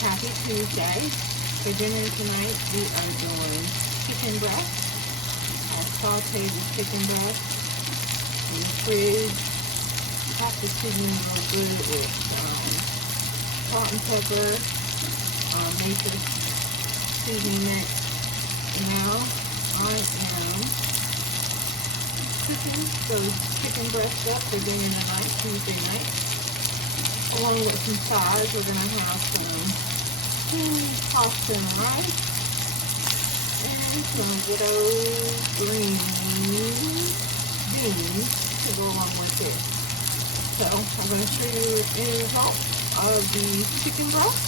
Happy Tuesday. For dinner tonight, we are doing chicken breast. I sauteed the chicken breast in the fridge. Got the seasoning real good with salt and pepper, maple seasoning mix. Now I am cooking those chicken breasts up for dinner tonight, Tuesday night. Along with some sides, we're going to have some pasta and rice and some widow green beans to go along with it. So I'm going to show you the end result of the chicken breast.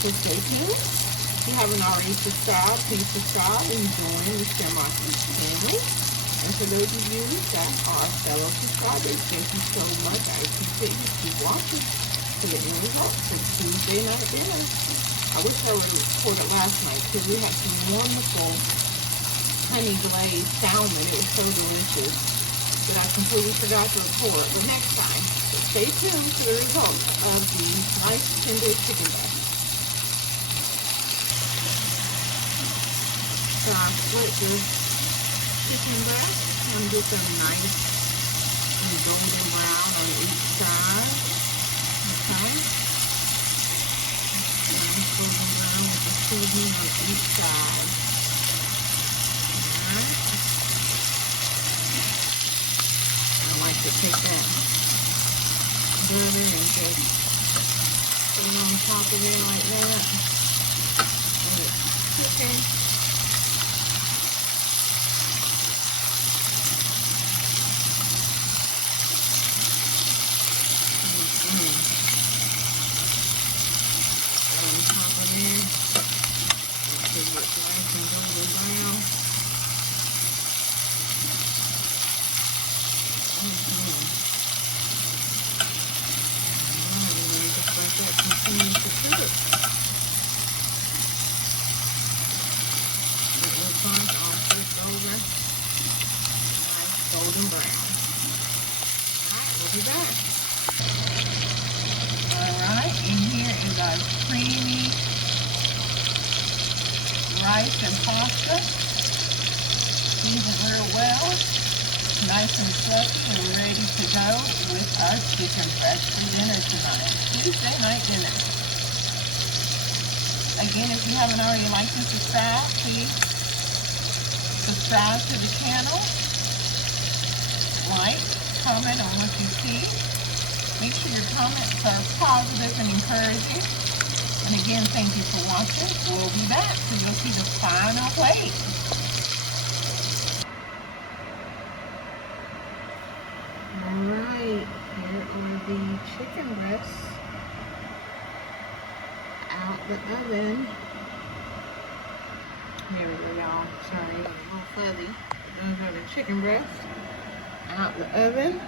So stay tuned. If you haven't already subscribed, please subscribe and join the ShamRock Eats family. And for those of you that are fellow subscribers, thank you so much. I appreciate you. Keep watching for the end result for Tuesday night dinner. I wish I would have recorded last night because we had some wonderful honey glazed salmon. It was so delicious that I completely forgot to record. But next time, so stay tuned for the results of the nice tender chicken breast. So I split the chicken breast and get them nice and golden brown on each side. Okay. Nice golden brown with the seasoning on each side. Alright. I like to take that butter and just put it on top of it like that. Let it cooking. Golden brown. Alright, we'll be back. Alright, and here is our creamy rice and pasta. Seasoned real well. Nice and fluffy and ready to go with our chicken breast for dinner tonight. Tuesday night dinner. Again, if you haven't already liked and subscribed, please subscribe to the channel. Like, comment on what you see. Make sure your comments are positive and encouraging. And again, thank you for watching. We'll be back so you'll see the final plate. Alright, here are the chicken breasts out the oven. There we go, y'all. Sorry, a little fuzzy. Those are the chicken breasts out the oven.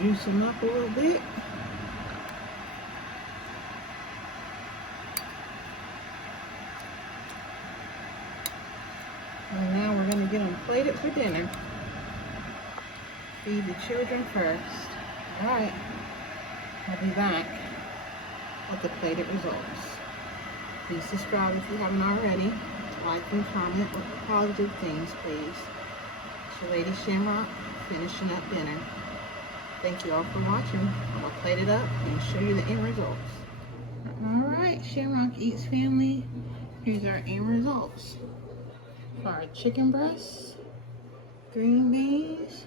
Juice them up a little bit. And now we're going to get them plated for dinner. Feed the children first. Alright, I'll be back with the plated results. Please subscribe if you haven't already. Like and comment with positive things, please. It's your lady ShamRock finishing up dinner. Thank you all for watching. I'm going to plate it up and show you the end results. Alright, ShamRock Eats family. Here's our end results. For our chicken breasts, green beans,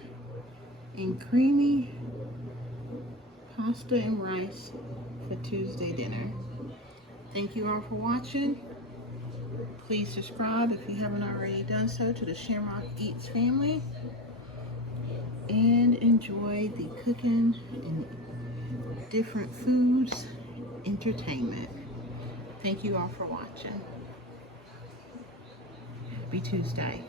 and creamy pasta and rice for Tuesday dinner. Thank you all for watching. Please subscribe if you haven't already done so to the ShamRock Eats family. And enjoy the cooking and different foods entertainment. Thank you all for watching. Happy Tuesday.